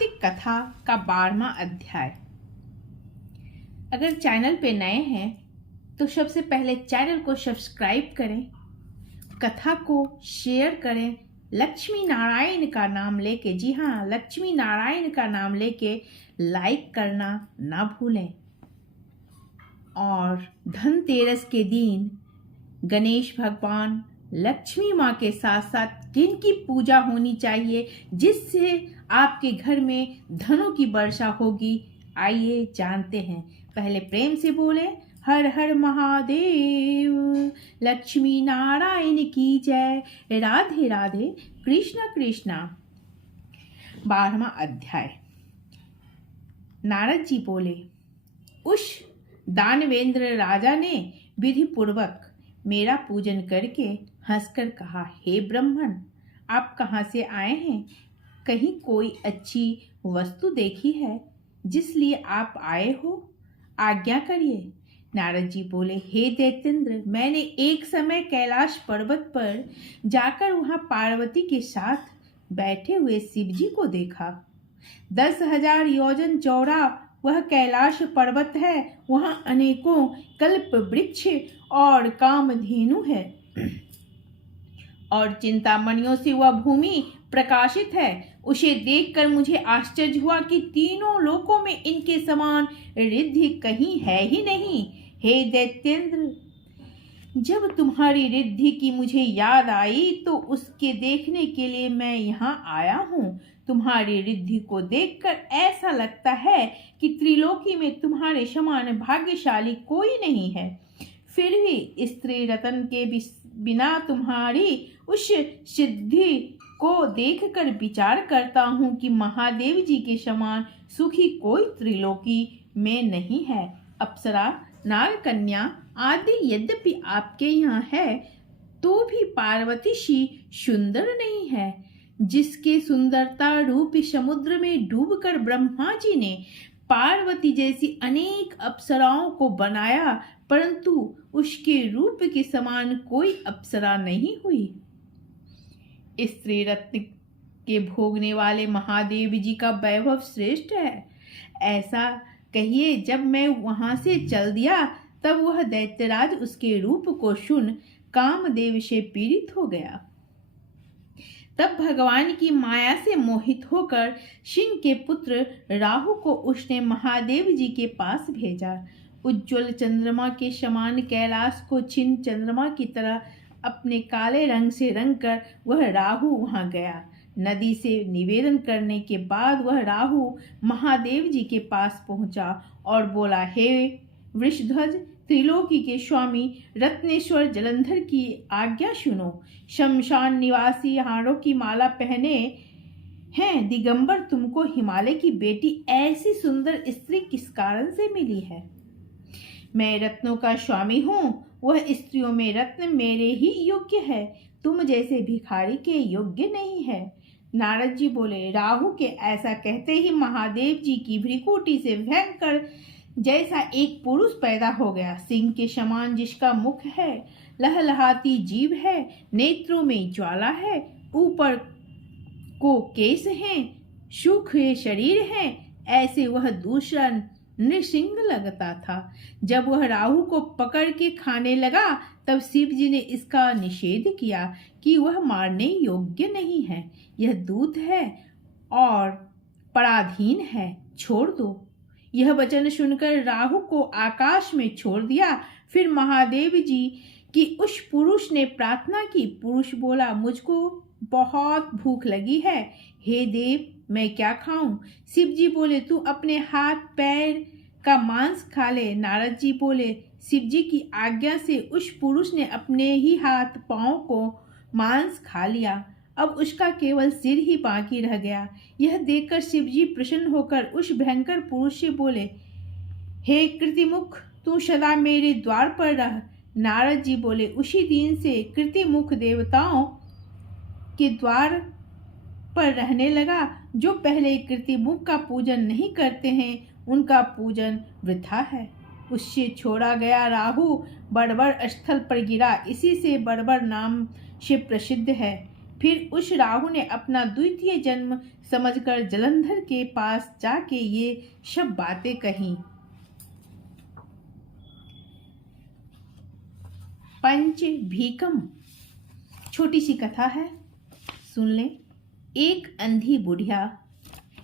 कार्तिक कथा का 12वां अध्याय। अगर चैनल पे नए हैं तो सबसे पहले चैनल को सब्सक्राइब करें, कथा को शेयर करें, लक्ष्मी नारायण का नाम लेके, जी हाँ, लक्ष्मी नारायण का नाम लेके लाइक करना ना भूलें। और धनतेरस के दिन गणेश भगवान, लक्ष्मी माँ के साथ साथ किनकी पूजा होनी चाहिए जिससे आपके घर में धनों की वर्षा होगी, आइए जानते हैं। पहले प्रेम से बोले हर हर महादेव, लक्ष्मी नारायण की जय, राधे राधे, कृष्णा कृष्णा। 12वां अध्याय। नारद जी बोले, उस दानवेंद्र राजा ने विधि पूर्वक मेरा पूजन करके हंसकर कहा, हे ब्राह्मण, आप कहाँ से आए हैं? कहीं कोई अच्छी वस्तु देखी है जिसलिए आप आए हो? आज्ञा करिए। नारद जी बोले, हे दैत्येंद्र, मैंने एक समय कैलाश पर्वत पर जाकर वहां पार्वती के साथ बैठे हुए शिव जी को देखा। 10,000 योजन चौड़ा वह कैलाश पर्वत है। वहां अनेकों कल्प वृक्ष और कामधेनु है और चिंतामणियों से वह भूमि प्रकाशित है। उसे देखकर मुझे आश्चर्य हुआ कि तीनों लोकों में इनके समान रिद्धि कहीं है ही नहीं। हे दैत्येंद्र, जब तुम्हारी रिद्धि की मुझे याद आई तो उसके देखने के लिए मैं यहाँ आया हूँ। तुम्हारी रिद्धि को देखकर ऐसा लगता है कि त्रिलोकी में तुम्हारे समान भाग्यशाली कोई नहीं है। फिर भी स्त्री रत्न के बिना तुम्हारी उस सिद्धि को देखकर विचार करता हूँ कि महादेव जी के समान सुखी कोई त्रिलोकी में नहीं है। अप्सरा, नाग कन्या आदि यद्यपि आपके यहाँ है तो भी पार्वती सी सुंदर नहीं है, जिसके सुंदरता रूप समुद्र में डूबकर ब्रह्मा जी ने पार्वती जैसी अनेक अप्सराओं को बनाया, परंतु उसके रूप के समान कोई अप्सरा नहीं हुई। स्त्री रत्न के भोगने वाले महादेव जी का वैभव श्रेष्ठ है, ऐसा कहिए। जब मैं वहां से चल दिया तब वह दैत्यराज उसके रूप को सुन कामदेव से पीड़ित हो गया। तब भगवान की माया से मोहित होकर सिंह के पुत्र राहु को उसने महादेव जी के पास भेजा। उज्ज्वल चंद्रमा के समान कैलाश को छिन्न चंद्रमा की तरह अपने काले रंग से रंग कर वह राहु वहां गया। नदी से निवेदन करने के बाद वह राहु महादेव जी के पास पहुंचा और बोला, हे वृषध्वज, त्रिलोकी के स्वामी रत्नेश्वर जलंधर की आज्ञा सुनो। शमशान निवासी हारों की माला पहने हैं दिगंबर तुमको हिमालय की बेटी ऐसी सुंदर स्त्री किस कारण से मिली है? मैं रत्नों का स्वामी हूँ, वह स्त्रियों में रत्न मेरे ही योग्य है, तुम जैसे भिखारी के योग्य नहीं है। नारद जी बोले, राहु के ऐसा कहते ही महादेव जी की भ्रिकुटी से भयंकर जैसा एक पुरुष पैदा हो गया। सिंह के समान जिसका मुख है, लहलहाती जीभ है, नेत्रों में ज्वाला है, ऊपर को केस हैं, सूखे शरीर है, ऐसे वह दूसरा नृसिंह लगता था। जब वह राहु को पकड़ के खाने लगा तब शिव जी ने इसका निषेध किया कि वह मारने योग्य नहीं है, यह दूत है और पराधीन है, छोड़ दो। यह वचन सुनकर राहु को आकाश में छोड़ दिया। फिर महादेव जी की उस पुरुष ने प्रार्थना की। पुरुष बोला, मुझको बहुत भूख लगी है, हे देव, मैं क्या खाऊं? शिव जी बोले, तू अपने हाथ पैर का मांस खा ले। नारद जी बोले, शिव जी की आज्ञा से उस पुरुष ने अपने ही हाथ पांव को मांस खा लिया। अब उसका केवल सिर ही बाकी रह गया। यह देखकर शिव जी प्रसन्न होकर उस भयंकर पुरुष से बोले, हे कृतिमुख, तू सदा मेरे द्वार पर रह। नारद जी बोले, उसी दिन से कृतिमुख देवताओं के द्वार पर रहने लगा। जो पहले कृतिमुख का पूजन नहीं करते हैं उनका पूजन वृथा है। उससे छोड़ा गया राहु बड़बड़ स्थल पर गिरा, इसी से बड़बड़ नाम से प्रसिद्ध है। फिर उस राहु ने अपना द्वितीय जन्म समझकर जलंधर के पास जाके ये सब बातें कही। पंच भीकम, छोटी सी कथा है, सुन ले। एक अंधी बुढ़िया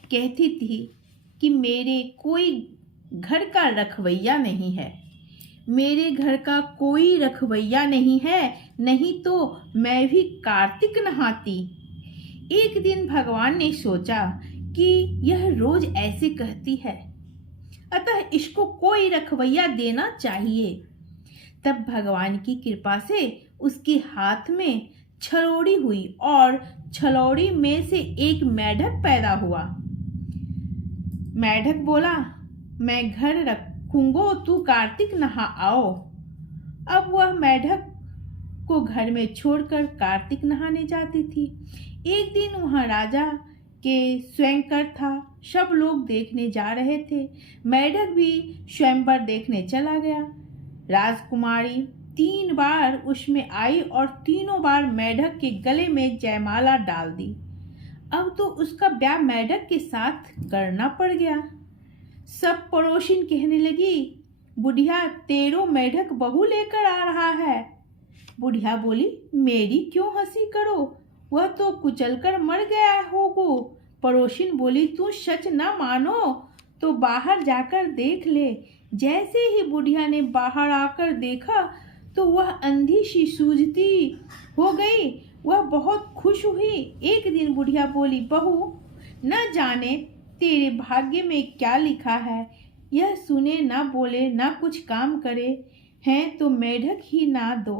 कहती थी कि मेरे कोई घर का रखवैया नहीं है, मेरे घर का कोई रखवैया नहीं है, नहीं तो मैं भी कार्तिक नहाती। एक दिन भगवान ने सोचा कि यह रोज ऐसे कहती है, अतः इसको कोई रखवैया देना चाहिए। तब भगवान की कृपा से उसके हाथ में छलौड़ी हुई और छलौड़ी में से एक मेढक पैदा हुआ। मेढक बोला, मैं घर रखूंगो, तू कार्तिक नहा आओ। अब वह मेढक को घर में छोड़कर कार्तिक नहाने जाती थी। एक दिन वहां राजा के स्वयंवर था, सब लोग देखने जा रहे थे। मेढक भी स्वयंवर देखने चला गया। राजकुमारी 3 बार उसमें आई और तीनों बार मेढक के गले में जयमाला डाल दी। अब तो उसका ब्याह मेढक के साथ करना पड़ गया। सब पड़ोसिन कहने लगी, बुढ़िया तेरो मेढक बहू लेकर आ रहा है। बुढ़िया बोली, मेरी क्यों हंसी करो, वह तो कुचलकर मर गया होगो। पड़ोसिन बोली, तू सच ना मानो तो बाहर जाकर देख ले। जैसे ही बुढ़िया ने बाहर आकर देखा तो वह अंधी सी सूझती हो गई। वह बहुत खुश हुई। एक दिन बुढ़िया बोली, बहू न जाने तेरे भाग्य में क्या लिखा है, यह सुने ना बोले ना कुछ काम करे हैं तो मेढक ही ना दो।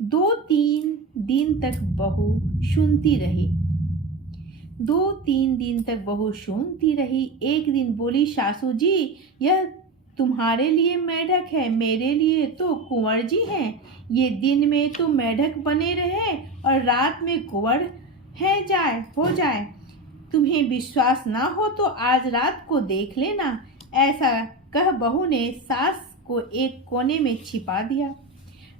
2-3 दिन तक बहू सुनती रही। 2-3 दिन तक बहू सुनती रही। एक दिन बोली, सासू जी यह तुम्हारे लिए मेढक है, मेरे लिए तो कुंवर जी हैं। ये दिन में तो मेढक बने रहे और रात में कुंवर हो जाए। तुम्हें विश्वास ना हो तो आज रात को देख लेना। ऐसा कह बहू ने सास को एक कोने में छिपा दिया।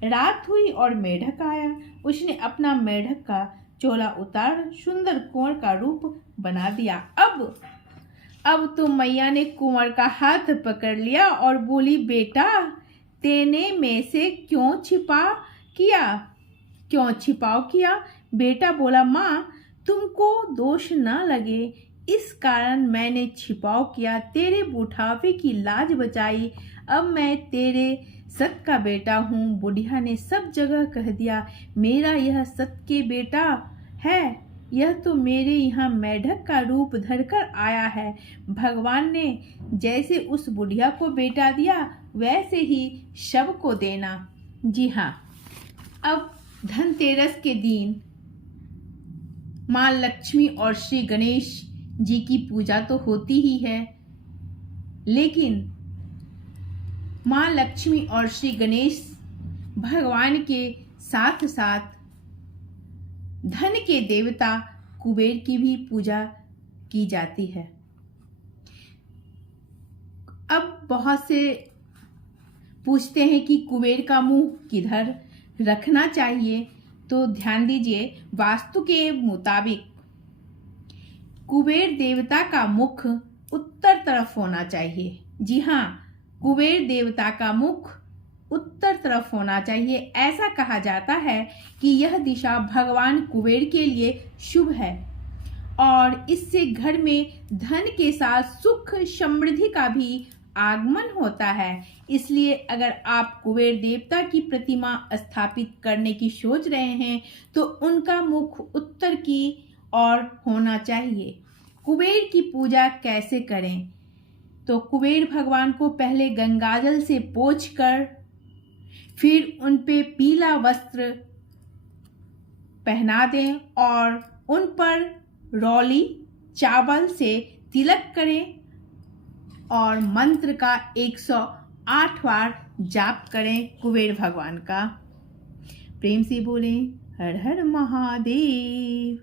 रात हुई और मेढक आया। उसने अपना मेढक का चोला उतार सुंदर कुंवर का रूप बना दिया। अब तो मैया ने कुंवर का हाथ पकड़ लिया और बोली, बेटा तेने में से क्यों छिपाव किया। बेटा बोला, माँ तुमको दोष न लगे इस कारण मैंने छिपाव किया, तेरे बुढ़ापे की लाज बचाई। अब मैं तेरे सत का बेटा हूँ। बुढ़िया ने सब जगह कह दिया, मेरा यह सत के बेटा है, यह तो मेरे यहाँ मेढक का रूप धरकर आया है। भगवान ने जैसे उस बुढ़िया को बेटा दिया वैसे ही सबको देना। जी हाँ, अब धनतेरस के दिन माँ लक्ष्मी और श्री गणेश जी की पूजा तो होती ही है, लेकिन माँ लक्ष्मी और श्री गणेश भगवान के साथ साथ धन के देवता कुबेर की भी पूजा की जाती है। अब बहुत से पूछते हैं कि कुबेर का मुंह किधर रखना चाहिए, तो ध्यान दीजिए, वास्तु के मुताबिक कुबेर देवता का मुख उत्तर तरफ होना चाहिए। जी हाँ, कुबेर देवता का मुख उत्तर तरफ होना चाहिए। ऐसा कहा जाता है कि यह दिशा भगवान कुबेर के लिए शुभ है और इससे घर में धन के साथ सुख समृद्धि का भी आगमन होता है। इसलिए अगर आप कुबेर देवता की प्रतिमा स्थापित करने की सोच रहे हैं तो उनका मुख उत्तर की ओर होना चाहिए। कुबेर की पूजा कैसे करें, तो कुबेर भगवान को पहले गंगाजल से पोंछकर फिर उन पे पीला वस्त्र पहना दें और उन पर रौली चावल से तिलक करें और मंत्र का 108 बार जाप करें कुबेर भगवान का। प्रेम से बोलें, हर हर महादेव।